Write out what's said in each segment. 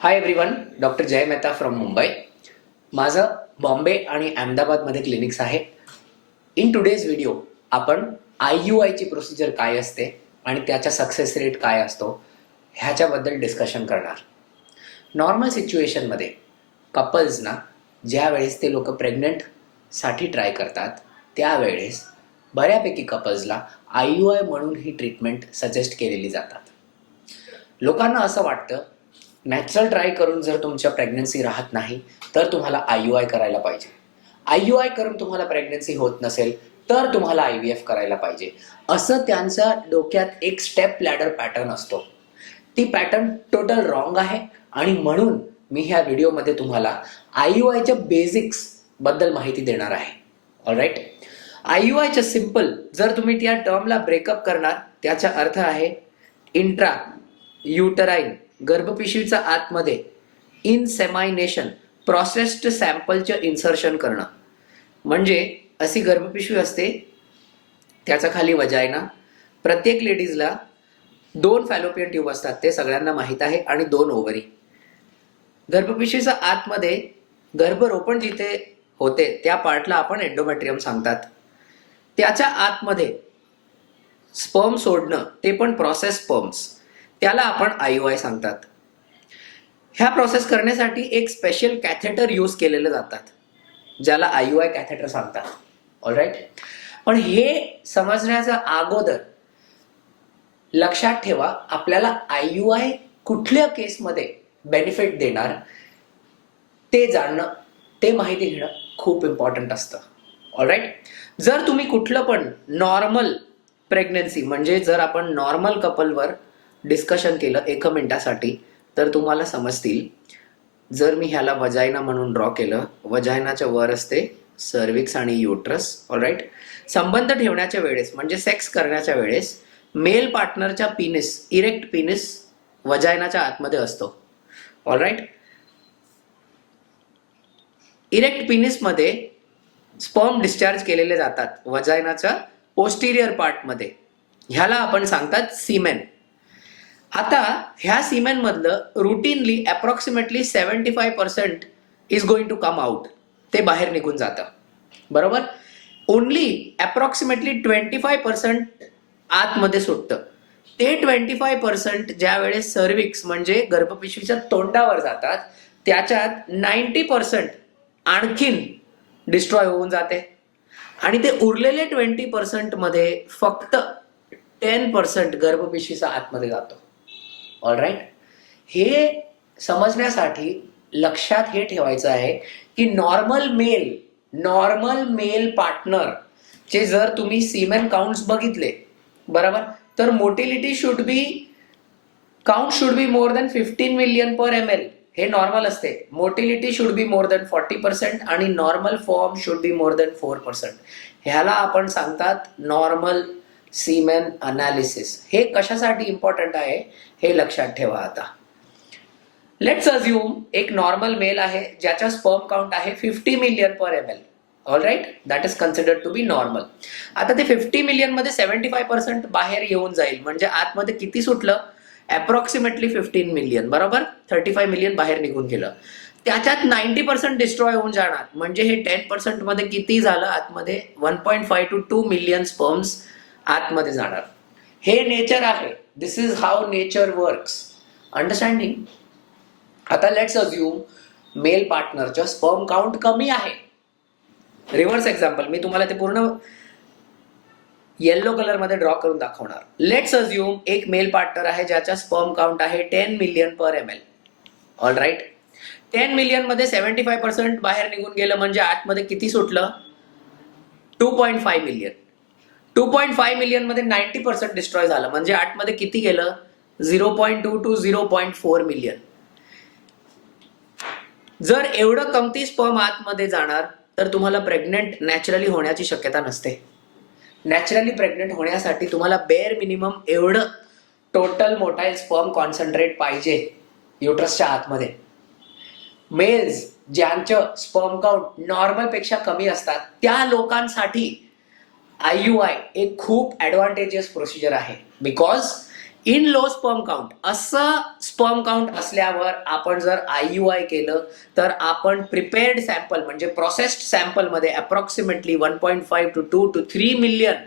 Hi everyone doctor Jay Mehta from Mumbai माझं बॉम्बे आणि अहमदाबादमध्ये क्लिनिक्स आहे इन टुडेज व्हिडिओ आपण आय यू आयची प्रोसिजर काय असते आणि त्याचा सक्सेस रेट काय असतो ह्याच्याबद्दल डिस्कशन करणार. नॉर्मल सिच्युएशनमध्ये कपल्सना ज्या वेळेस ते लोक प्रेग्नंटसाठी ट्राय करतात त्यावेळेस बऱ्यापैकी कपल्सला आय यू आय म्हणून ही ट्रीटमेंट सजेस्ट केलेली जातात. लोकांना असं वाटतं नॅचरल ट्राय करून जर तुमच्या प्रेग्नन्सी राहत नाही तर तुम्हाला आय यू आय करायला पाहिजे. आय यू आय करून तुम्हाला प्रेग्नन्सी होत नसेल तर तुम्हाला आय व्ही एफ करायला पाहिजे. असं त्यांचा डोक्यात एक स्टेप लॅडर पॅटर्न असतो. ती पॅटर्न टोटल रॉंग आहे आणि म्हणून मी ह्या व्हिडिओमध्ये तुम्हाला आय यू आयच्या बेसिक्सबद्दल माहिती देणार आहे. ऑलराईट आय यू आयच्या सिंपल जर तुम्ही त्या टर्मला ब्रेकअप करणार त्याचा अर्थ आहे इंट्रा युटराईन गर्भपिशवीचा आतमध्ये इनसेमायनेशन प्रोसेस्ड सॅम्पलचं इन्सर्शन करणं. म्हणजे अशी गर्भपिशवी असते त्याचा खाली वजायना प्रत्येक लेडीजला दोन फॅलोपियन ट्यूब असतात ते सगळ्यांना माहीत आहे आणि दोन ओव्हरी गर्भपिशवीचा आतमध्ये गर्भरोपण जिथे होते त्या पार्टला आपण एंडोमॅट्रियम सांगतात. त्याच्या आतमध्ये स्पर्म सोडणं ते पण प्रोसेस स्पर्म्स त्याला आपण आय आय सांगतात. ह्या प्रोसेस करण्यासाठी एक स्पेशल कॅथेटर यूज केलेले जातात ज्याला आय आय कॅथेटर सांगतात. ऑलराईट पण हे समजण्याचा अगोदर लक्षात ठेवा आपल्याला आय यू आय कुठल्या केसमध्ये बेनिफिट देणार ते जाणणं ते माहिती घेणं खूप इम्पॉर्टंट असतं. ऑलराईट जर तुम्ही कुठलं पण नॉर्मल प्रेग्नन्सी म्हणजे जर आपण नॉर्मल कपलवर डिस्कशन केलं एका मिनिटासाठी तर तुम्हाला समजतील. जर मी ह्याला वजायना म्हणून ड्रॉ केलं वजायनाच्या वर असते सर्विक्स आणि युट्रस ऑलराईट संबंध ठेवण्याच्या वेळेस म्हणजे सेक्स करण्याच्या वेळेस मेल पार्टनरच्या पिनिस इरेक्ट पिनिस वजायनाच्या आतमध्ये असतो. ऑलराईट इरेक्ट पिनिसमध्ये स्पर्म डिस्चार्ज केलेले जातात वजायनाच्या पोस्टिरियर पार्टमध्ये ह्याला आपण सांगतात सीमेन आता ह्या सिमेनमधलं routinely approximately seventy five percent is going to come out ते बाहेर निघून जातं. बरोबर? Only approximately twenty five percent आतमध्ये सुटतं. ते ट्वेंटी फाय पर्सेंट ज्या वेळेस सर्विक्स म्हणजे गर्भपिशवीच्या तोंडावर जातात त्याच्यात नाईन्टी पर्सेंट आणखीन डिस्ट्रॉय होऊन जाते. आणि ते उरलेले ट्वेंटी पर्सेंटमध्ये फक्त टेन पर्सेंट गर्भपिशवीचा आतमध्ये जातो. ऑलराईट हे समजण्यासाठी लक्षात हे ठेवायचं आहे की normal male normal male partner चे जर तुम्ही सीमेन काउंट्स बघितले बरोबर? तर motility should be count should be more than fifteen million per M L हे नॉर्मल असते. Motility should be more than forty percent आणि normal form should be more than four percent ह्याला आपण सांगतात normal सीमेन अनालिसिस हे कशासाठी important आहे? हे लक्षात ठेवा आता. लेट्स अज्युम एक नॉर्मल मेल आहे ज्याचा स्पर्म काउंट आहे fifty million per M L all right that is considered to be normal आता ते फिफ्टी मिलियनमध्ये सेव्हन्टी फाय पर्सेंट बाहेर येऊन जाईल. म्हणजे आतमध्ये किती सुटलं? अप्रॉक्सिमेटली फिफ्टीन मिलियन बरोबर? थर्टी फाय मिलियन बाहेर निघून गेलं. त्याच्यात नाईन्टी पर्सेंट डिस्ट्रॉय होऊन जाणार. म्हणजे हे टेन पर्सेंटमध्ये किती झालं? आतमध्ये one point five two two million sperms आतमध्ये जाणार. हे नेचर आहे. This is how nature works understanding आता लेट्स अज्युम मेल पार्टनरचं स्पर्म काउंट कमी आहे. रिव्हर्स एक्झाम्पल मी तुम्हाला ते पूर्ण येल्लो कलरमध्ये ड्रॉ करून दाखवणार. लेट्स अज्युम एक मेल पार्टनर आहे ज्याचा स्पर्म काउंट आहे ten million per M L all right ten मिलियनमध्ये seventy five percent बाहेर निघून गेलं म्हणजे आतमध्ये किती सुटलं? Two point five million two point five मिलियनमध्ये ninety percent destroy झालं. म्हणजे आतमध्ये किती गेलं zero point two to zero point four million जर एवढं कमती स्पर्म आतमध्ये जाणार तर तुम्हाला प्रेग्नेंट नॅचरली होण्याची शक्यता नसते. नॅचरली प्रेग्नेंट होण्यासाठी तुम्हाला बेअर मिनिमम एवढं टोटल मोटाईल स्पर्म कॉन्सन्ट्रेट पाहिजे युट्रसच्या आतमध्ये. मेल्स ज्यांचं स्पर्म काउंट नॉर्मलपेक्षा कमी असतात त्या लोकांसाठी आय यू आय एक खूप ॲडव्हान्टेजियस प्रोसिजर आहे. Because in low sperm count असं स्पर्म काउंट असल्यावर आपण जर आय यू आय केलं तर आपण प्रिपेअर्ड सॅम्पल म्हणजे processed सॅम्पलमध्ये approximately one point five to two to three million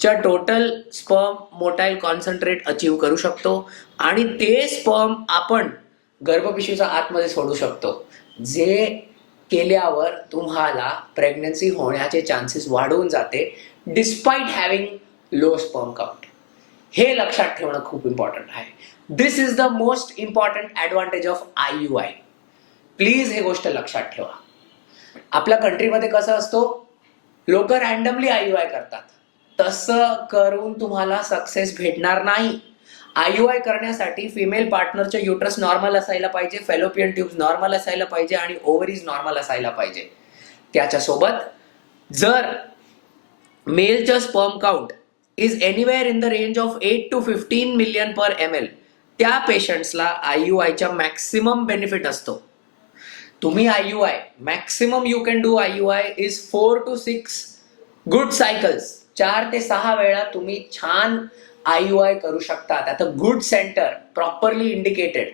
च्या total sperm motile concentrate achieve करू शकतो. आणि ते स्पर्म आपण गर्भपिशवीच्या आतमध्ये सोडू शकतो. जे केल्यावर तुम्हाला प्रेग्नन्सी होण्याचे चान्सेस वाढवून जाते despite having low sperm count हे लक्षात ठेवणं खूप इम्पॉर्टंट आहे. This is the most important advantage of I U I please हे गोष्ट लक्षात ठेवा. आपल्या कंट्रीमध्ये कसं असतो? लोक रॅन्डमली आय यू आय करतात. तसं करून तुम्हाला सक्सेस भेटणार नाही. आय यू आय करण्यासाठी फिमेल पार्टनरचे युट्रस नॉर्मल असायला पाहिजे फेलोपियन ट्यूब्स नॉर्मल असायला पाहिजे आणि ओव्हरीज नॉर्मल असायला पाहिजे. त्याच्यासोबत जर मेलचं sperm count is anywhere in the range of eight to fifteen million per M L त्या पेशंट्सला आय यू आयच्या मॅक्सिमम बेनिफिट असतो. तुम्ही I U I maximum you can do I U I is four to six good cycles चार ते सहा वेळा तुम्ही छान आय यू आय करू शकतात. आता गुड सेंटर प्रॉपरली इंडिकेटेड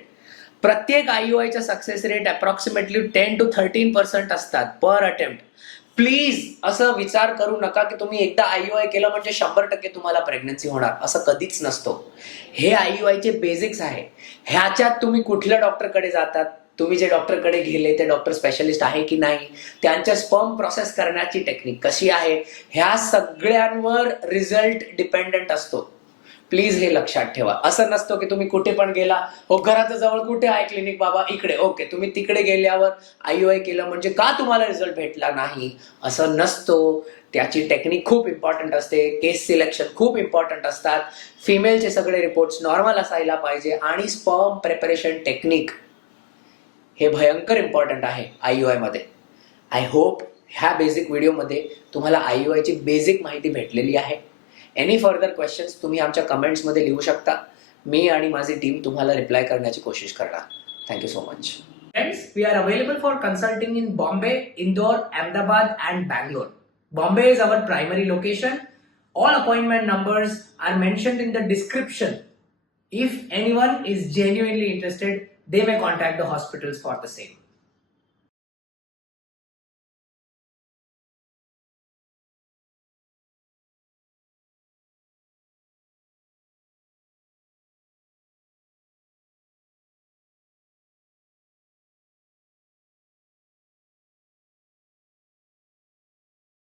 प्रत्येक आय यू आयचा success rate approximately ten to thirteen percent असतात पर अटेम्प्ट प्लीज असं विचार करू नका की तुम्ही एकदा आय यू आय केलं म्हणजे शंभर टक्के तुम्हाला प्रेग्नन्सी होणार. असं कधीच नसतो. हे आय यू आयचे बेसिक्स आहे. ह्याच्यात तुम्ही कुठल्या डॉक्टरकडे जातात? तुम्ही जे डॉक्टरकडे गेले ते डॉक्टर स्पेशलिस्ट आहे की नाही? त्यांच्या स्पर्म प्रोसेस करण्याची टेक्निक कशी आहे? ह्या सगळ्यांवर रिझल्ट डिपेंडंट असतो. प्लीज हे लक्षात ठेवा. असं नसतं की तुम्ही कुठे पण गेला हो घराच्या जवळ कुठे आहे क्लिनिक बाबा? इकडे. ओके तुम्ही तिकडे गेल्यावर आय आय केलं म्हणजे का तुम्हाला रिझल्ट भेटला नाही? असं नसतो. त्याची टेक्निक खूप इम्पॉर्टंट असते. केस सिलेक्शन खूप इम्पॉर्टंट असतात. फिमेलचे सगळे रिपोर्ट्स नॉर्मल असायला पाहिजे आणि स्पर्म प्रिपरेशन टेक्निक हे भयंकर इम्पॉर्टंट आहे आय यू आयमध्ये आय होप ह्या बेसिक व्हिडिओमध्ये तुम्हाला आय यू आयची बेसिक माहिती भेटलेली आहे. एनी फर्दर क्वेश्चन्स तुम्ही आमच्या कमेंट्समध्ये लिहू शकता. मी आणि माझी टीम तुम्हाला रिप्लाय करण्याची कोशिश करणार. Thank you so much friends we are available for consulting in Bombay Indore Ahmedabad and Bangalore Bombay is our primary location all appointment numbers are mention in the description if any one is genuinely interested they may contact the hospital for the same